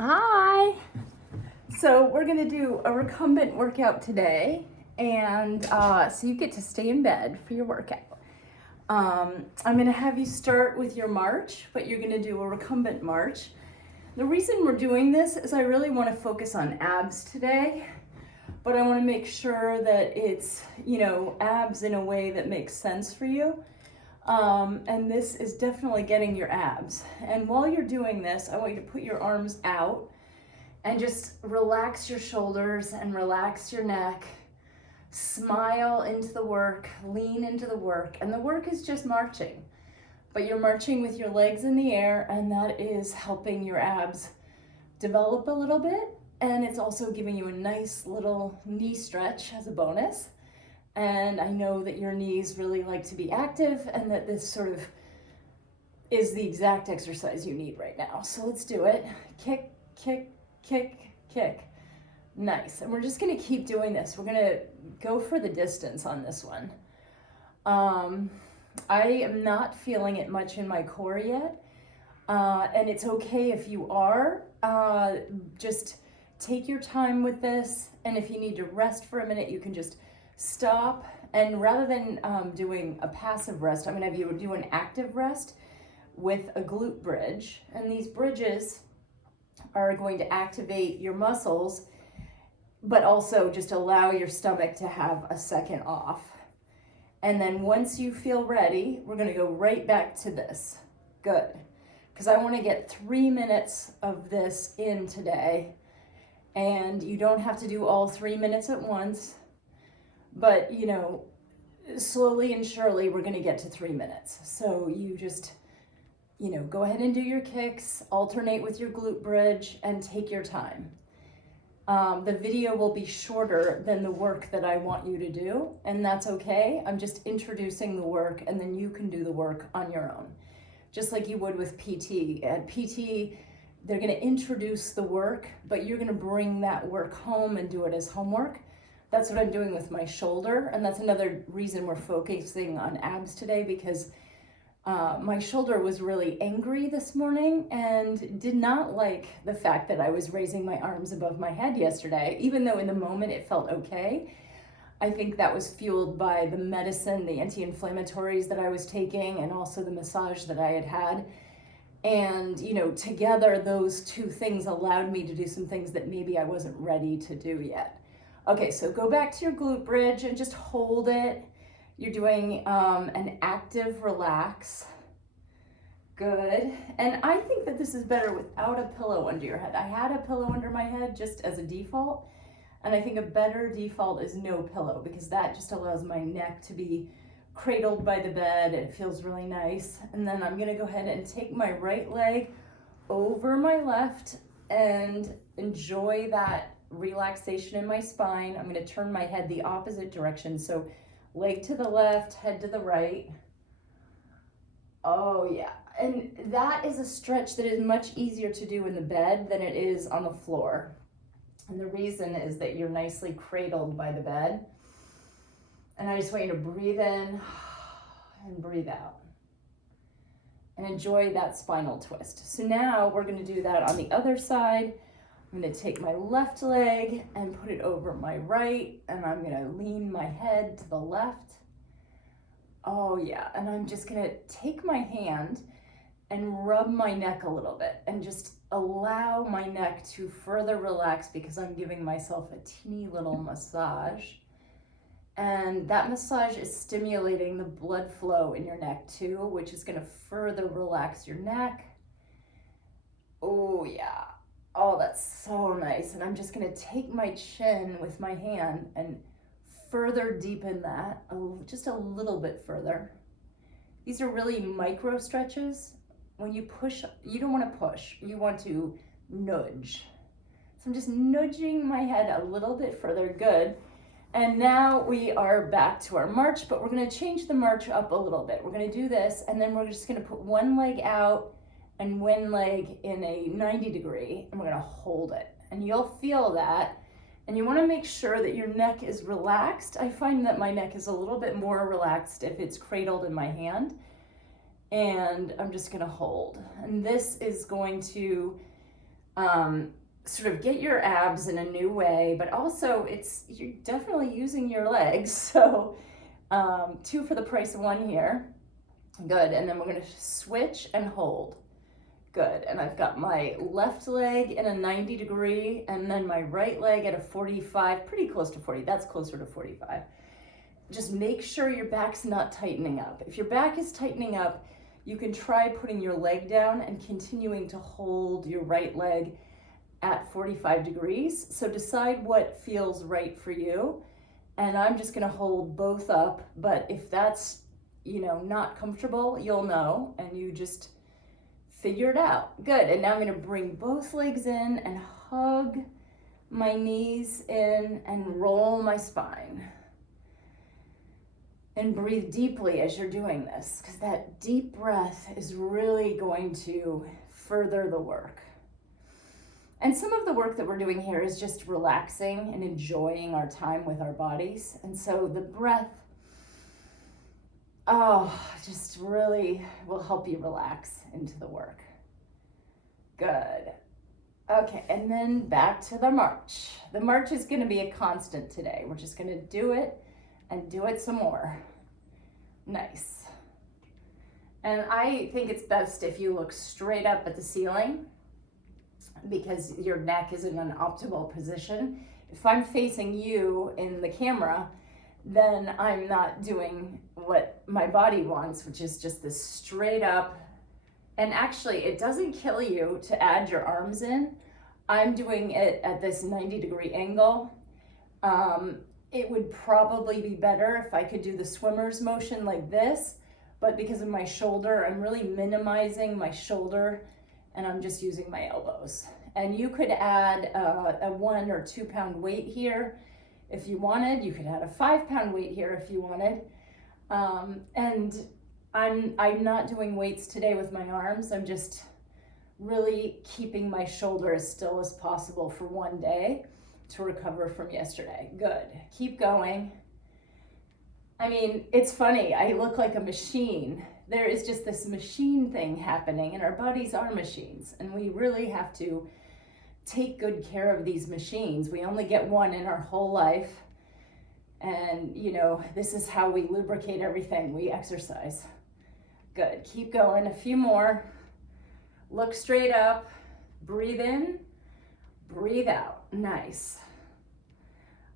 Hi! So we're gonna do a recumbent workout today, and so you get to stay in bed for your workout. I'm gonna have you start with your march, but you're gonna do a recumbent march. The reason we're doing this is I really wanna focus on abs today, but I wanna make sure that it's, abs in a way that makes sense for you. And this is definitely getting your abs. And while you're doing this, I want you to put your arms out and just relax your shoulders and relax your neck. Smile into the work, lean into the work, and the work is just marching. But you're marching with your legs in the air, and that is helping your abs develop a little bit. And it's also giving you a nice little knee stretch as a bonus. And I know that your knees really like to be active, and that this sort of is the exact exercise you need right now. So let's do it. Kick, kick, kick, kick. Nice. And we're just going to keep doing this. We're going to go for the distance on this one. I am not feeling it much in my core yet. And it's okay if you are. Just take your time with this. And if you need to rest for a minute, you can just stop. And rather than doing a passive rest, I'm going to have you do an active rest with a glute bridge. And these bridges are going to activate your muscles, but also just allow your stomach to have a second off. And then once you feel ready, we're going to go right back to this. Good. Because I want to get 3 minutes of this in today. And you don't have to do all 3 minutes at once. But, slowly and surely we're going to get to 3 minutes. So you just, go ahead and do your kicks, alternate with your glute bridge, and take your time. The video will be shorter than the work that I want you to do, and that's okay. I'm just introducing the work, and then you can do the work on your own, just like you would with PT. At PT, they're going to introduce the work, but you're going to bring that work home and do it as homework. That's what I'm doing with my shoulder, and that's another reason we're focusing on abs today, because my shoulder was really angry this morning and did not like the fact that I was raising my arms above my head yesterday, even though in the moment it felt okay. I think that was fueled by the medicine, the anti-inflammatories that I was taking, and also the massage that I had had. And, together those two things allowed me to do some things that maybe I wasn't ready to do yet. Okay, so go back to your glute bridge and just hold it. You're doing an active relax. Good. And I think that this is better without a pillow under your head. I had a pillow under my head just as a default. And I think a better default is no pillow, because that just allows my neck to be cradled by the bed and it feels really nice. And then I'm going to go ahead and take my right leg over my left and enjoy that relaxation in my spine. I'm going to turn my head the opposite direction. So leg to the left, head to the right. Oh yeah. And that is a stretch that is much easier to do in the bed than it is on the floor. And the reason is that you're nicely cradled by the bed. And I just want you to breathe in and breathe out. And enjoy that spinal twist. So now we're going to do that on the other side. I'm going to take my left leg and put it over my right, and I'm going to lean my head to the left. Oh yeah, and I'm just going to take my hand and rub my neck a little bit and just allow my neck to further relax, because I'm giving myself a teeny little massage. And that massage is stimulating the blood flow in your neck too, which is going to further relax your neck. Oh yeah. Oh, that's so nice. And I'm just going to take my chin with my hand and further deepen that just a little bit further. These are really micro stretches. When you push, you don't want to push. You want to nudge. So I'm just nudging my head a little bit further. Good. And now we are back to our march, but we're going to change the march up a little bit. We're going to do this, and then we're just going to put one leg out and one leg in a 90 degree, and we're going to hold it. And you'll feel that. And you want to make sure that your neck is relaxed. I find that my neck is a little bit more relaxed if it's cradled in my hand. And I'm just going to hold. And this is going to sort of get your abs in a new way, but also you're definitely using your legs. So 2 for the price of 1 here. Good. And then we're going to switch and hold. Good. And I've got my left leg in a 90 degree and then my right leg at a 45, pretty close to 40. That's closer to 45. Just make sure your back's not tightening up. If your back is tightening up, you can try putting your leg down and continuing to hold your right leg at 45 degrees. So decide what feels right for you. And I'm just going to hold both up. But if that's, not comfortable, you'll know, and you just figure it out. Good. And now I'm going to bring both legs in and hug my knees in and roll my spine. And breathe deeply as you're doing this, because that deep breath is really going to further the work. And some of the work that we're doing here is just relaxing and enjoying our time with our bodies. And so the breath, just really will help you relax into the work. Good. Okay, and then back to the march. The march is going to be a constant today. We're just going to do it and do it some more. Nice. And I think it's best if you look straight up at the ceiling because your neck is in an optimal position. If I'm facing you in the camera, then I'm not doing what my body wants, which is just this straight up. And actually, it doesn't kill you to add your arms in. I'm doing it at this 90-degree angle. It would probably be better if I could do the swimmer's motion like this, but because of my shoulder, I'm really minimizing my shoulder and I'm just using my elbows. And you could add a 1 or 2 pound weight here if you wanted. You could add a 5 pound weight here if you wanted. And I'm not doing weights today with my arms. I'm just really keeping my shoulder as still as possible for one day to recover from yesterday. Good. Keep going. I mean, it's funny. I look like a machine. There is just this machine thing happening, and our bodies are machines, and we really have to take good care of these machines. We only get one in our whole life, and this is how we lubricate everything. We exercise. Good. Keep going. A few more. Look straight up. Breathe in. Breathe out. Nice.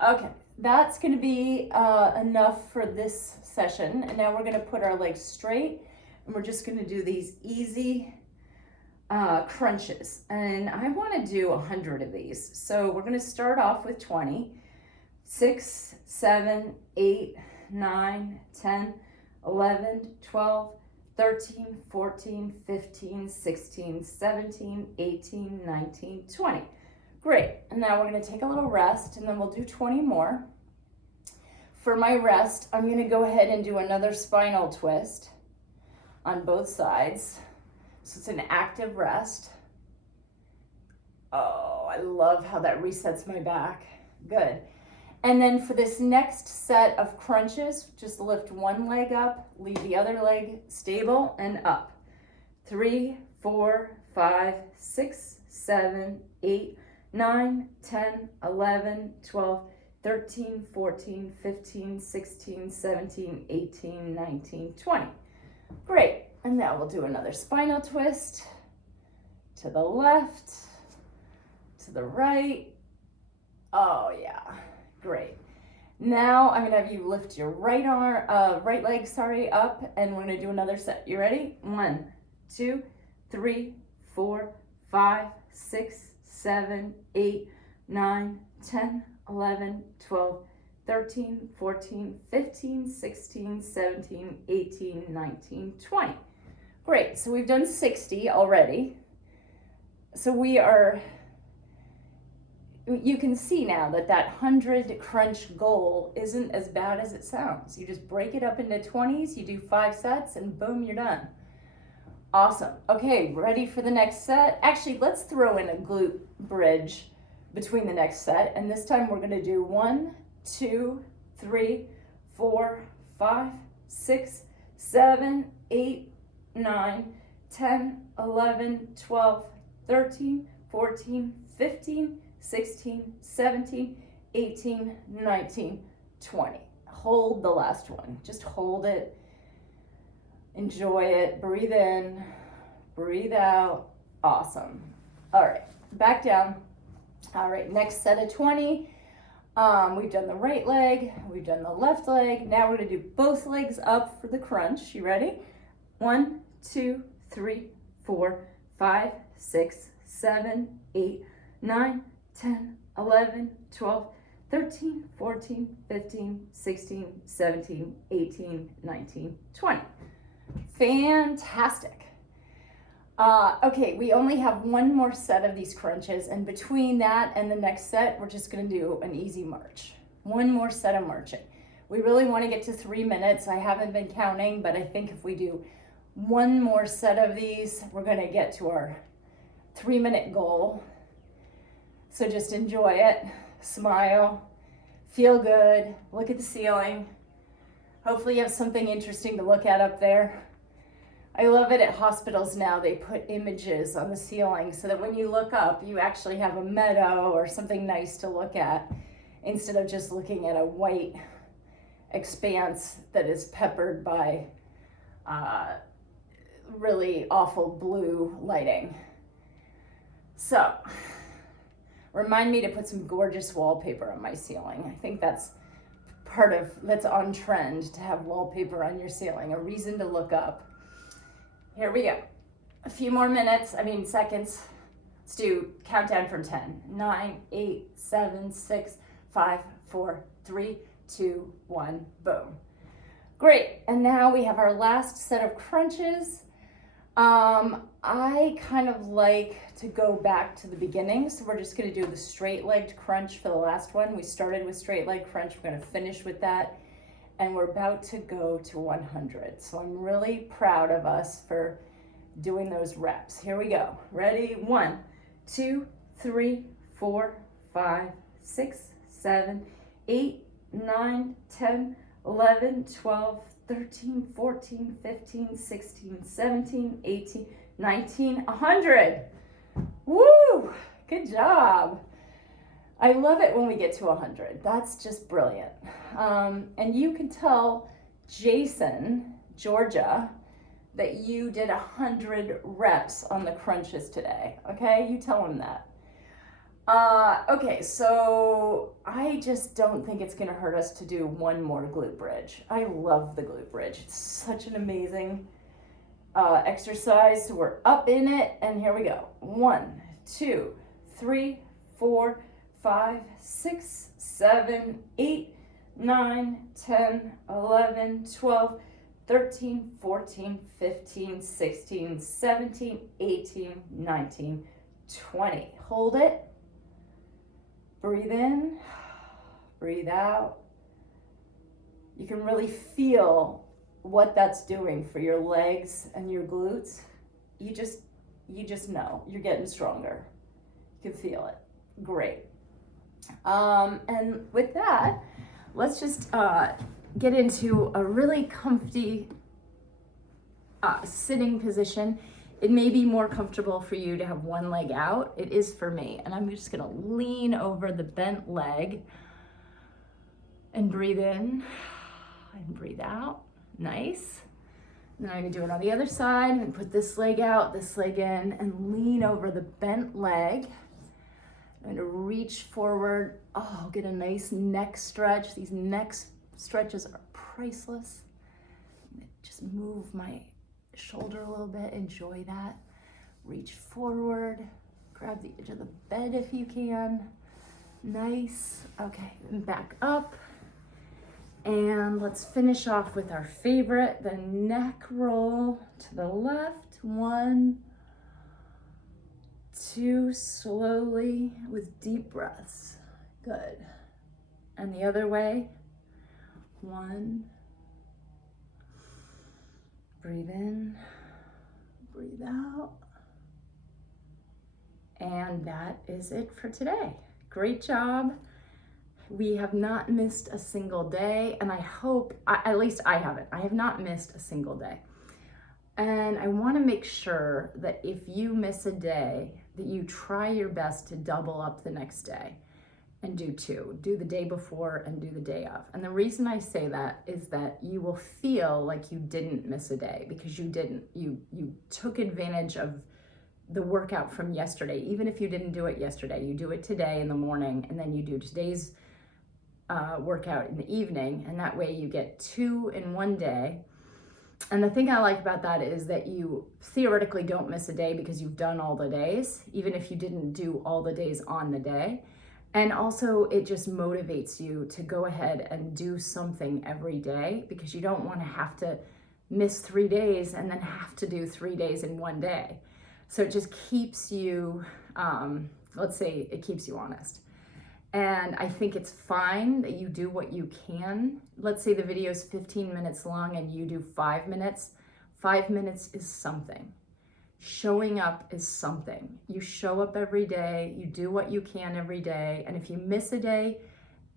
Okay, that's going to be enough for this session. And now we're going to put our legs straight and we're just going to do these easy crunches. And I want to do 100 of these. So we're going to start off with 20. 6, 7, 8, 9, 10, 11, 12, 13, 14, 15, 16, 17, 18, 19, 20. Great, and now we're gonna take a little rest and then we'll do 20 more. For my rest, I'm gonna go ahead and do another spinal twist on both sides. So it's an active rest. Oh, I love how that resets my back. Good. And then for this next set of crunches, just lift one leg up, leave the other leg stable and up. 3, 4, 5, 6, 7, 8, 9, 10, 11, 12, 13, 14, 15, 16, 17, 18, 19, 20. Great. And now we'll do another spinal twist to the left, to the right. Oh yeah, great. Now I'm gonna have you lift your right leg up, and we're gonna do another set. You ready? 1, 2, 3, 4, 5, 6, 7, 8, 9, 10, 11, 12, 13, 14, 15, 16, 17, 18, 19, 20. Great, so we've done 60 already. So you can see now that 100 crunch goal isn't as bad as it sounds. You just break it up into 20s, you do 5 sets, and boom, you're done. Awesome. Okay, ready for the next set? Actually, let's throw in a glute bridge between the next set, and this time we're going to do 1, 2, 3, 4, 5, 6, 7, 8, 9, 10, 11, 12, 13, 14, 15, 16, 17, 18, 19, 20. Hold the last one. Just hold it. Enjoy it. Breathe in. Breathe out. Awesome. All right. Back down. All right. Next set of 20. We've done the right leg. We've done the left leg. Now we're going to do both legs up for the crunch. You ready? 1, 2, 3, 4, 5, 6, 7, 8, 9, 10, 11, 12, 13, 14, 15, 16, 17, 18, 19, 20. Fantastic. Okay, we only have one more set of these crunches, and between that and the next set, we're just gonna do an easy march. One more set of marching. We really wanna get to 3 minutes. I haven't been counting, but I think if we do one more set of these, we're gonna get to our 3-minute goal. So just enjoy it, smile, feel good, look at the ceiling. Hopefully you have something interesting to look at up there. I love it at hospitals now. They put images on the ceiling so that when you look up, you actually have a meadow or something nice to look at instead of just looking at a white expanse that is peppered by really awful blue lighting. So, remind me to put some gorgeous wallpaper on my ceiling. I think that's that's on trend, to have wallpaper on your ceiling, a reason to look up. Here we go. A few more seconds. Let's do countdown from 10. 9, 8, 7, 6, 5, 4, 3, 2, 1, boom. Great, and now we have our last set of crunches. I kind of like to go back to the beginning, so we're just gonna do the straight-legged crunch for the last one. We started with straight-leg crunch, we're gonna finish with that, and we're about to go to 100. So I'm really proud of us for doing those reps. Here we go. Ready? 1, 2, 3, 4, 5, 6, 7, 8, 9, 10, 11, 12, 13, 14, 15, 16, 17, 18, 19, 100. Woo! Good job. I love it when we get to 100. That's just brilliant. And you can tell Jason, Georgia, that you did 100 reps on the crunches today. Okay, you tell him that. Okay, so I just don't think it's gonna hurt us to do one more glute bridge. I love the glute bridge. It's such an amazing exercise. So we're up in it, and here we go. 1, 2, 3, 4, 5, 6, 7, 8, 9, 10, 11, 12, 13, 14, 15, 16, 17, 18, 19, 20. Hold it. Breathe in, breathe out. You can really feel what that's doing for your legs and your glutes. You just know you're getting stronger. You can feel it. Great. And with that, let's just get into a really comfy sitting position. It may be more comfortable for you to have one leg out. It is for me. And I'm just gonna lean over the bent leg and breathe in and breathe out. Nice. And then I'm gonna do it on the other side and put this leg out, this leg in, and lean over the bent leg. I'm gonna reach forward. Oh, get a nice neck stretch. These neck stretches are priceless. Just move my shoulder a little bit, enjoy that. Reach forward, grab the edge of the bed if you can. Nice. Okay, and back up. And let's finish off with our favorite, the neck roll to the left. 1, 2, slowly with deep breaths. Good. And the other way. 1. Breathe in, breathe out. And that is it for today. Great job. We have not missed a single day, and I hope, at least I haven't. I have not missed a single day. And I want to make sure that if you miss a day, that you try your best to double up the next day and do 2. Do the day before and do the day of. And the reason I say that is that you will feel like you didn't miss a day, because you didn't. You took advantage of the workout from yesterday. Even if you didn't do it yesterday, you do it today in the morning, and then you do today's workout in the evening, and that way you get 2 in one day. And the thing I like about that is that you theoretically don't miss a day because you've done all the days, even if you didn't do all the days on the day. And also it just motivates you to go ahead and do something every day, because you don't want to have to miss 3 days and then have to do 3 days in one day. So it just keeps you, let's say it keeps you honest. And I think it's fine that you do what you can. Let's say the video is 15 minutes long and you do 5 minutes. 5 minutes is something. Showing up is something. You show up every day, you do what you can every day, and if you miss a day,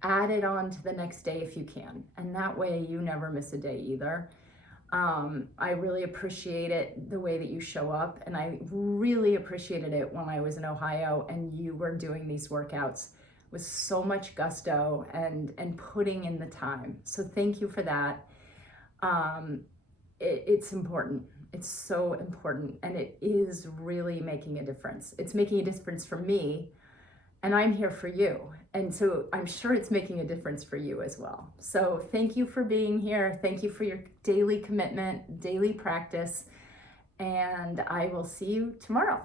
add it on to the next day if you can. And that way you never miss a day either. I really appreciate it, the way that you show up, and I really appreciated it when I was in Ohio and you were doing these workouts with so much gusto and putting in the time. So thank you for that. It's important. It's so important, and it is really making a difference. It's making a difference for me, and I'm here for you. And so I'm sure it's making a difference for you as well. So thank you for being here. Thank you for your daily commitment, daily practice, and I will see you tomorrow.